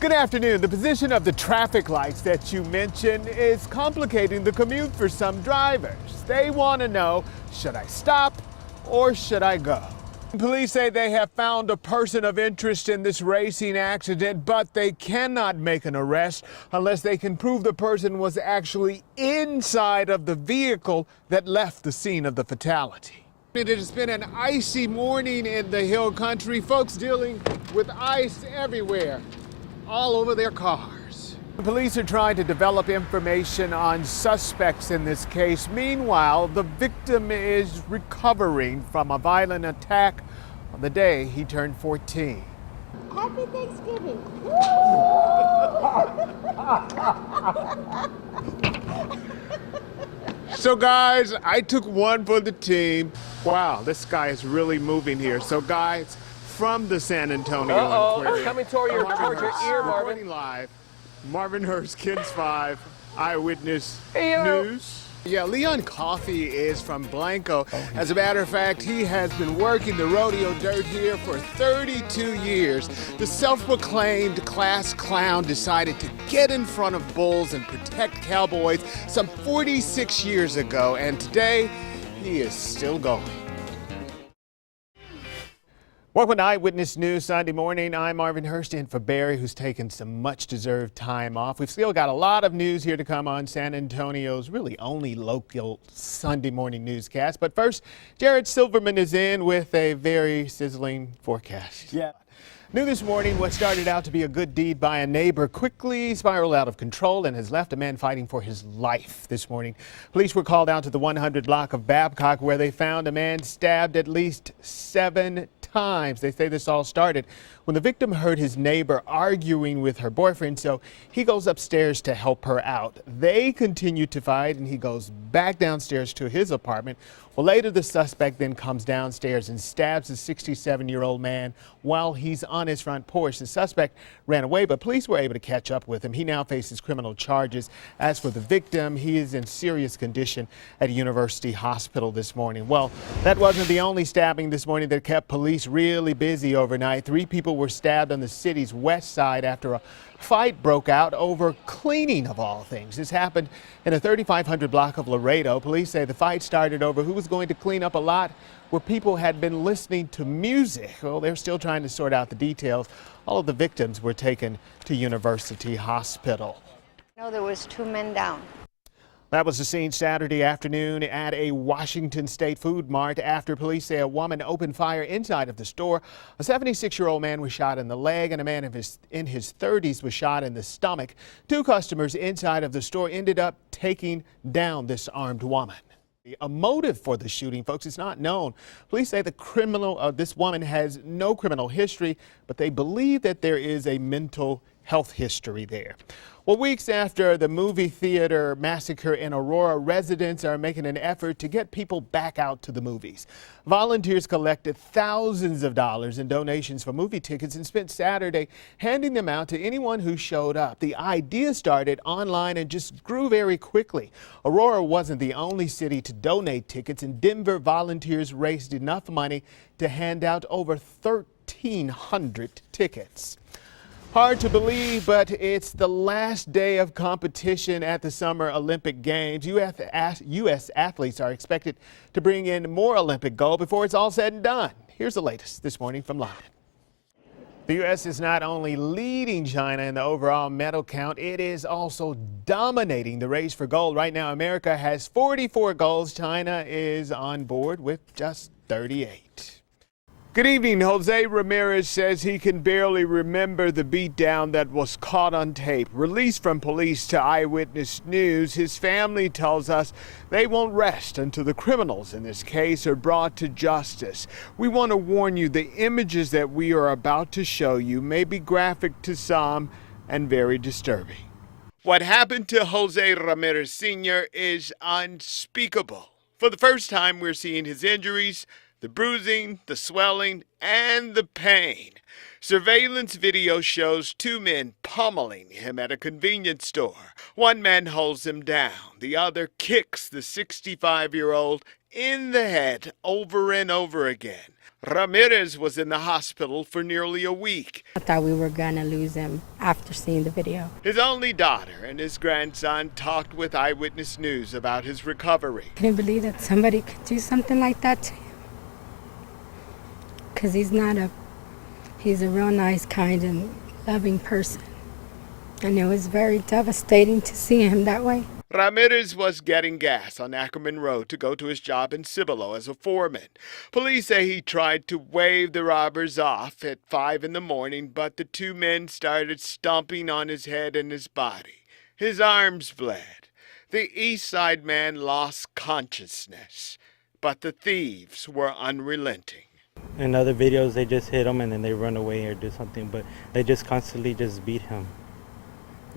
Good afternoon. The position of the traffic lights that you mentioned is complicating the commute for some drivers. They want to know, should I stop or should I go? Police say they have found a person of interest in this racing accident, but they cannot make an arrest unless they can prove the person was actually inside of the vehicle that left the scene of the fatality. It has been an icy morning in the Hill Country. Folks dealing with ice everywhere, all over their cars. Police are trying to develop information on suspects in this case. Meanwhile, the victim is recovering from a violent attack on the day he turned 14. Happy Thanksgiving. So guys, I took one for the team. Wow, this guy is really moving here. So guys, from the San Antonio Aquarium. Coming toward your ear, Marvin. Reporting live, Marvin Hurst, KENS 5, Eyewitness Hey-o. News. Yeah, Leon Coffey is from Blanco. As a matter of fact, he has been working the rodeo dirt here for 32 years. The self-proclaimed class clown decided to get in front of bulls and protect cowboys some 46 years ago, and today he is still going. Welcome to Eyewitness News Sunday morning. I'm Marvin Hurst in for Barry, who's taken some much-deserved time off. We've still got a lot of news here to come on San Antonio's really only local Sunday morning newscast. But first, Jared Silverman is in with a very sizzling forecast. Yeah. New this morning, what started out to be a good deed by a neighbor quickly spiraled out of control and has left a man fighting for his life this morning. Police were called out to the 100 block of Babcock, where they found a man stabbed at least 7 times. They say this all started when the victim heard his neighbor arguing with her boyfriend, so he goes upstairs to help her out. They continue to fight, and he goes back downstairs to his apartment. Well, later the suspect then comes downstairs and stabs the 67-year-old man while he's on his front porch. The suspect ran away, but police were able to catch up with him. He now faces criminal charges. As for the victim, he is in serious condition at University Hospital this morning. Well, that wasn't the only stabbing this morning that kept police really busy overnight. 3 people were stabbed on the city's west side after a fight broke out over cleaning, of all things. This happened in a 3500 block of Laredo. Police say the fight started over who was going to clean up a lot where people had been listening to music. Well, they're still trying to sort out the details. All of the victims were taken to University Hospital. No, there was 2 men down. That was the scene Saturday afternoon at a Washington State food mart after police say a woman opened fire inside of the store. A 76-year-old man was shot in the leg and a man in his 30s was shot in the stomach. 2 customers inside of the store ended up taking down this armed woman. A motive for the shooting, folks, is not known. Police say this woman has no criminal history, but they believe that there is a mental health history there. Well, weeks after the movie theater massacre in Aurora, residents are making an effort to get people back out to the movies. Volunteers collected thousands of dollars in donations for movie tickets and spent Saturday handing them out to anyone who showed up. The idea started online and just grew very quickly. Aurora wasn't the only city to donate tickets, and Denver volunteers raised enough money to hand out over 1,300 tickets. Hard to believe, but it's the last day of competition at the Summer Olympic Games. U.S. athletes are expected to bring in more Olympic gold before it's all said and done. Here's the latest this morning from London. The U.S. is not only leading China in the overall medal count, it is also dominating the race for gold. Right now, America has 44 golds. China is on board with just 38. Good evening. Jose Ramirez says he can barely remember the beatdown that was caught on tape. Released from police to Eyewitness News, his family tells us they won't rest until the criminals in this case are brought to justice. We want to warn you, the images that we are about to show you may be graphic to some and very disturbing. What happened to Jose Ramirez Sr. is unspeakable. For the first time, we're seeing his injuries, the bruising, the swelling, and the pain. Surveillance video shows 2 men pummeling him at a convenience store. One man holds him down. The other kicks the 65-year-old in the head over and over again. Ramirez was in the hospital for nearly a week. I thought we were going to lose him after seeing the video. His only daughter and his grandson talked with Eyewitness News about his recovery. I couldn't believe that somebody could do something like that to him. Because he's a real nice, kind, and loving person. And it was very devastating to see him that way. Ramirez was getting gas on Ackerman Road to go to his job in Cibolo as a foreman. Police say he tried to wave the robbers off at 5 in the morning, but the two men started stomping on his head and his body. His arms bled. The East Side man lost consciousness, but the thieves were unrelenting. In other videos, they just hit him and then they run away or do something, but they just constantly just beat him.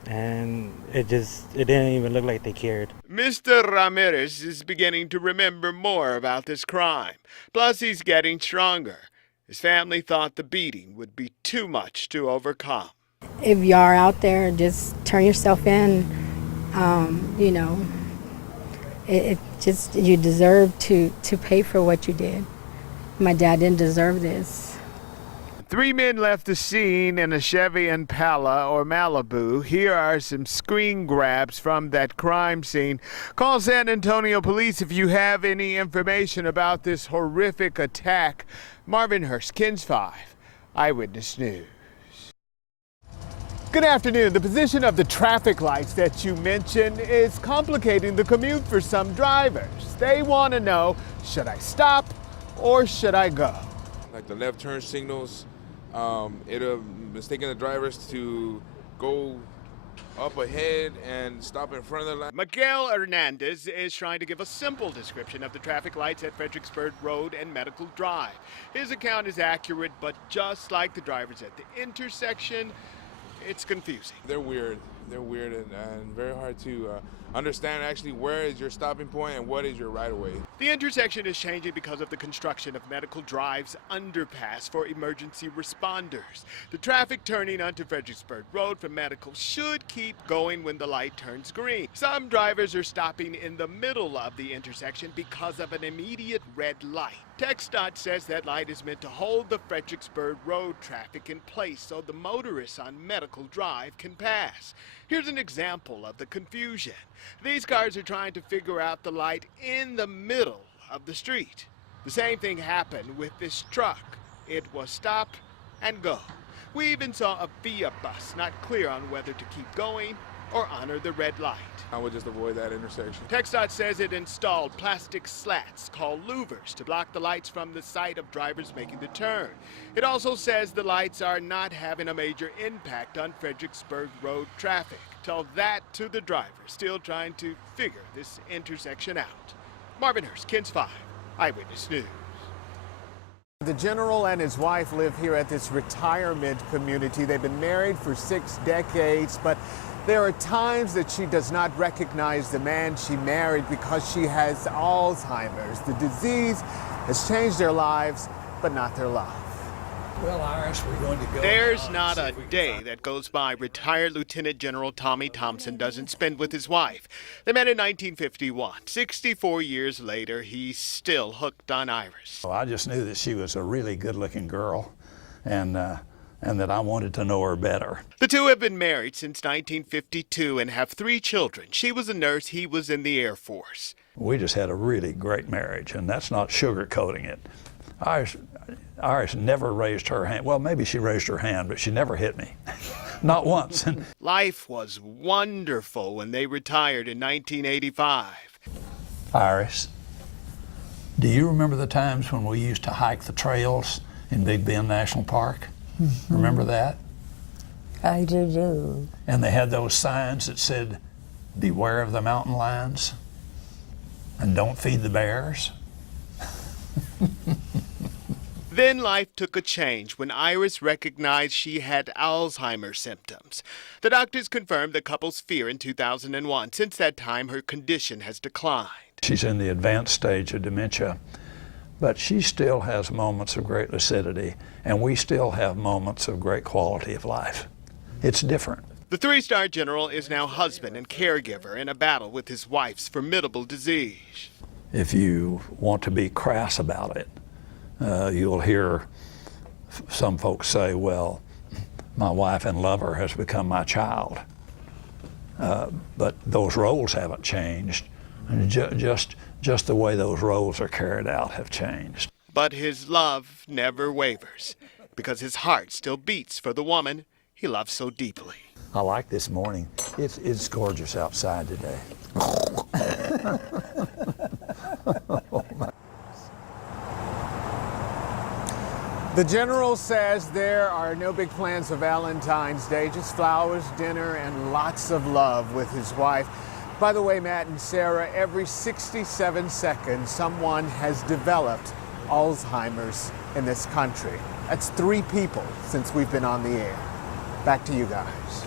And it didn't even look like they cared. Mr. Ramirez is beginning to remember more about this crime. Plus, he's getting stronger. His family thought the beating would be too much to overcome. If you are out there, just turn yourself in. You deserve to pay for what you did. My dad didn't deserve this. 3 men left the scene in a Chevy Impala or Malibu. Here are some screen grabs from that crime scene. Call San Antonio Police if you have any information about this horrific attack. Marvin Hurst, KENS 5, Eyewitness News. Good afternoon. The position of the traffic lights that you mentioned is complicating the commute for some drivers. They want to know, should I stop or should I go? Like the left turn signals, it'll mistaken the drivers to go up ahead and stop in front of the line. Miguel Hernandez is trying to give a simple description of the traffic lights at Fredericksburg Road and Medical Drive. His account is accurate, but just like the drivers at the intersection, it's confusing. They're weird. They're weird and very hard to understand actually where is your stopping point and what is your right of way. The intersection is changing because of the construction of Medical Drive's underpass for emergency responders. The traffic turning onto Fredericksburg Road from Medical should keep going when the light turns green. Some drivers are stopping in the middle of the intersection because of an immediate red light. TxDOT says that light is meant to hold the Fredericksburg Road traffic in place so the motorists on Medical Drive can pass. Here's an example of the confusion. These cars are trying to figure out the light in the middle of the street. The same thing happened with this truck. It was stop and go. We even saw a Via bus not clear on whether to keep going or honor the red light. I would just avoid that intersection. TxDOT says it installed plastic slats called louvers to block the lights from the sight of drivers making the turn. It also says the lights are not having a major impact on Fredericksburg Road traffic. Tell that to the driver still trying to figure this intersection out. Marvin Hurst, KENS 5, Eyewitness News. The general and his wife live here at this retirement community. They've been married for 6 decades, but there are times that she does not recognize the man she married because she has Alzheimer's. The disease has changed their lives, but not their love. Well, Iris, we're going to go. There's not a day that goes by retired Lieutenant General Tommy Thompson doesn't spend with his wife. They met in 1951. 64 years later, he's still hooked on Iris. Well, I just knew that she was a really good-looking girl, and that I wanted to know her better. The two have been married since 1952 and have 3 children. She was a nurse, he was in the Air Force. We just had a really great marriage, and that's not sugarcoating it. Iris never raised her hand. Well, maybe she raised her hand, but she never hit me. Not once. Life was wonderful when they retired in 1985. Iris, do you remember the times when we used to hike the trails in Big Bend National Park? Mm-hmm. Remember that? I do. And they had those signs that said, beware of the mountain lions and don't feed the bears. Then life took a change when Iris recognized she had Alzheimer's symptoms. The doctors confirmed the couple's fear in 2001. Since that time, her condition has declined. She's in the advanced stage of dementia, but she still has moments of great lucidity, and we still have moments of great quality of life. It's different. The 3-star general is now husband and caregiver in a battle with his wife's formidable disease. If you want to be crass about it, You'll hear some folks say, well, my wife and lover has become my child. But those roles haven't changed. And just the way those roles are carried out have changed. But his love never wavers because his heart still beats for the woman he loves so deeply. I like this morning. It's gorgeous outside today. The general says there are no big plans for Valentine's Day, just flowers, dinner, and lots of love with his wife. By the way, Matt and Sarah, every 67 seconds, someone has developed Alzheimer's in this country. That's 3 people since we've been on the air. Back to you guys.